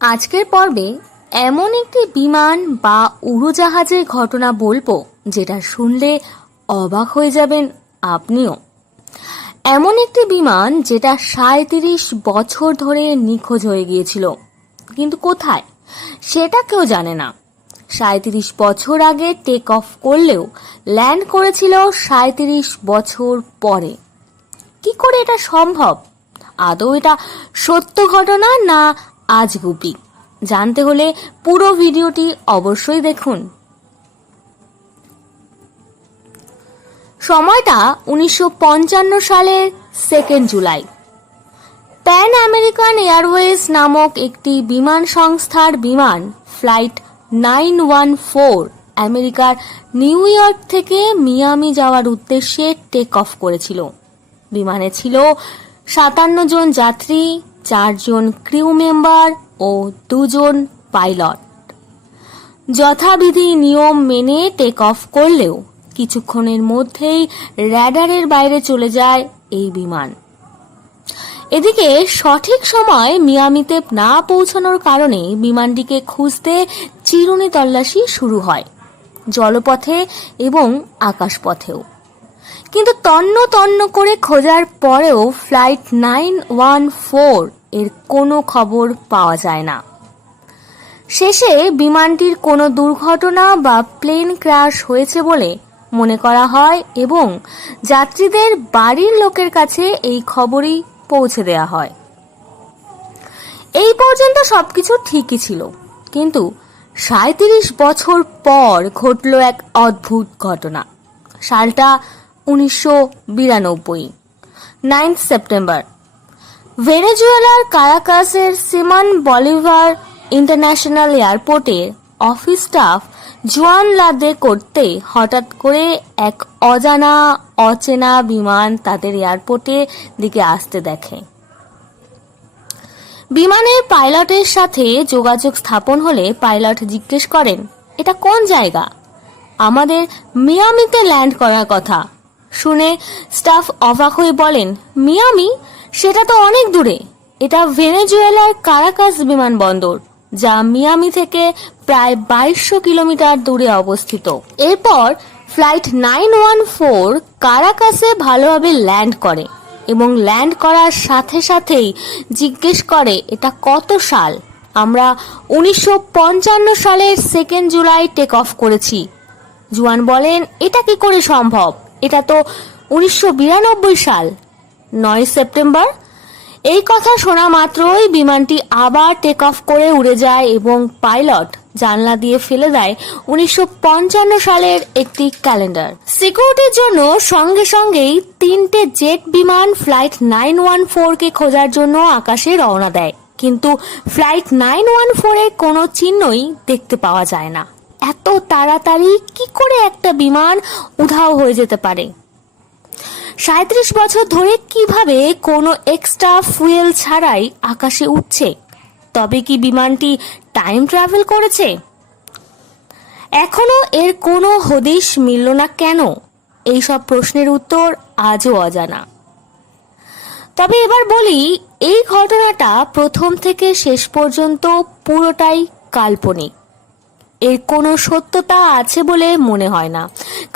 আজকের পর্বে এমন একটি বিমান বা উড়োজাহাজের ঘটনা বলব, যেটা শুনলে অবাক হয়ে যাবেন আপনিও। এমন একটি বিমান যেটা সাঁত্রিশ বছর ধরে নিখোঁজ হয়ে গিয়েছিল। কিন্তু কোথায়? সেটা কেউ জানে না। সাঁত্রিশ বছর আগে টেক অফ করলেও ল্যান্ড করেছিল সাঁত্রিশ বছর পরে। কি করে এটা সম্ভব? আদৌ এটা সত্য ঘটনা না আজগুবি জানতে হলে পুরো ভিডিওটি অবশ্যই দেখুন। সময়টা উনিশশো পঞ্চান্ন সালের second July. Pan American Airways নামক একটি বিমান সংস্থার বিমান ফ্লাইট নাইন ওয়ান ফোর আমেরিকার নিউ ইয়র্ক থেকে মিয়ামি যাওয়ার উদ্দেশ্যে টেক অফ করেছিল। বিমানে ছিল সাতান্ন জন যাত্রী চারজন ক্রিউ মেম্বার ও দুজন পাইলট যথাবিধি নিয়ম মেনে টেক অফ করলেও কিছুক্ষণের মধ্যেই র্যাডারের বাইরে চলে যায় এই বিমান। এদিকে সঠিক সময় মিয়ামিতে না পৌঁছানোর কারণে বিমানটিকে খুঁজতে চিরুনি তল্লাশি শুরু হয়, জলপথে এবং আকাশপথেও। কিন্তু তন্ন তন্ন করে খোঁজার পরেও ফ্লাইট নাইন ওয়ান ফোর এর কোনো খবর পাওয়া যায় না। শেষে বিমানটির কোনো দুর্ঘটনা বা প্লেন ক্র্যাশ হয়েছে বলে মনে করা হয় এবং যাত্রীদের বাড়ির লোকের কাছে এই খবরই পৌঁছে দেয়া হয়। এই পর্যন্ত সবকিছু ঠিকই ছিল, কিন্তু সাঁত্রিশ বছর পর ঘটল এক অদ্ভুত ঘটনা। সালটা উনিশশো বিরানব্বই, নাইন্থ সেপ্টেম্বর। ভেনেজুয়েলার কারাকাসের সিমান বলিভার ইন্টারন্যাশনাল এয়ারপোর্টের অফিস স্টাফ জোয়ান লাদে করতে হঠাৎ করে এক অজানা, অচেনা বিমান তাদের এয়ারপোর্টে দিকে আসতে দেখে। বিমানের পাইলটের সাথে যোগাযোগ স্থাপন হলে পাইলট জিজ্ঞেস করেন, এটা কোন জায়গা? আমাদের মিয়ামিতে ল্যান্ড করার কথা। শুনে স্টাফ অবাক হয়ে বলেন, মিয়ামি, সেটা তো অনেক দূরে। এটা ভেনেজুয়েলার কারাকাস বিমানবন্দর, যা মিয়ামি থেকে প্রায় বাইশশো কিলোমিটার দূরে অবস্থিত। এরপর ফ্লাইট নাইন ওয়ান ফোর কারাকাসে ভালোভাবে ল্যান্ড করে এবং ল্যান্ড করার সাথে সাথেই জিজ্ঞেস করে, এটা কত সাল? আমরা উনিশশো পঞ্চান্ন সালের সেকেন্ড জুলাই টেক অফ করেছি। জুয়ান বলেন, এটা কি করে সম্ভব? এটা তো উনিশশো বিরানব্বই সাল, নয় সেপ্টেম্বর। এই কথা শোনা মাত্রই বিমানটি আবার টেক অফ করে উড়ে যায় এবং পাইলট জানলা দিয়ে ফেলে দেয় উনিশশো পঞ্চান্ন সালের একটি ক্যালেন্ডার সিকিউরিটির জন্য সঙ্গে সঙ্গেই তিনটে জেট বিমান ফ্লাইট নাইন ওয়ান কে খোঁজার জন্য আকাশে রওনা দেয়। কিন্তু ফ্লাইট নাইন ওয়ানের কোনো চিহ্নই দেখতে পাওয়া যায় না। এত তাড়াতাড়ি কি করে একটা বিমান উধাও হয়ে যেতে পারে? সাঁত্রিশ বছর ধরে কীভাবে কোনো এক্সট্রা ফুয়েল ছাড়াই আকাশে উঠছে? তবে কি বিমানটি টাইম ট্রাভেল করেছে? এখনও এর কোনো হদিশ মিলল না কেন? এই সব প্রশ্নের উত্তর আজও অজানা। তবে এবার বলি, এই ঘটনাটা প্রথম থেকে শেষ পর্যন্ত পুরোটাই কাল্পনিক। এর কোনো সত্যতা আছে বলে মনে হয় না।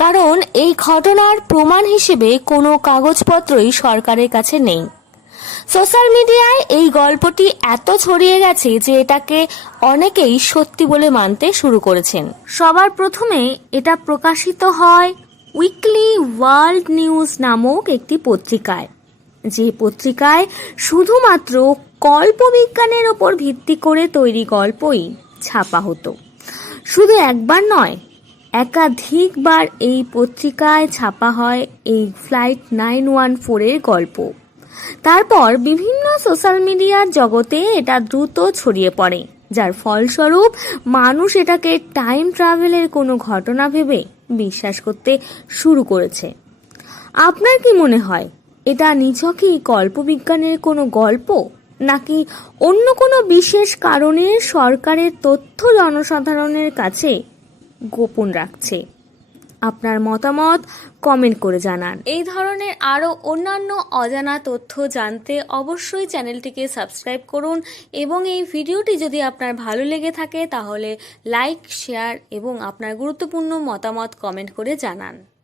কারণ এই ঘটনার প্রমাণ হিসেবে কোনো কাগজপত্রই সরকারের কাছে নেই। সোশ্যাল মিডিয়ায় এই গল্পটি এত ছড়িয়ে গেছে যে এটাকে অনেকেই সত্যি বলে মানতে শুরু করেছেন। সবার প্রথমে এটা প্রকাশিত হয় উইকলি ওয়ার্ল্ড নিউজ নামক একটি পত্রিকায়, যে পত্রিকায় শুধুমাত্র কল্পবিজ্ঞানের ওপর ভিত্তি করে তৈরি গল্পই ছাপা হতো। শুধু একবার নয়, একাধিকবার এই পত্রিকায় ছাপা হয় এই ফ্লাইট নাইন ওয়ান ফোরের গল্প। তারপর বিভিন্ন সোশ্যাল মিডিয়ার জগতে এটা দ্রুত ছড়িয়ে পড়ে, যার ফলস্বরূপ মানুষ এটাকে টাইম ট্রাভেলের কোনো ঘটনা ভেবে বিশ্বাস করতে শুরু করেছে। আপনার কি মনে হয়, এটা নিছকই কল্পবিজ্ঞানের কোনো গল্প? নাকি অন্য কোনো বিশেষ কারণে সরকারের তথ্য জনসাধারণের কাছে গোপন রাখছে? আপনার মতামত কমেন্ট করে জানান। এই ধরনের আরও অন্যান্য অজানা তথ্য জানতে অবশ্যই চ্যানেলটিকে সাবস্ক্রাইব করুন এবং এই ভিডিওটি যদি আপনার ভালো লেগে থাকে তাহলে লাইক, শেয়ার এবং আপনার গুরুত্বপূর্ণ মতামত কমেন্ট করে জানান।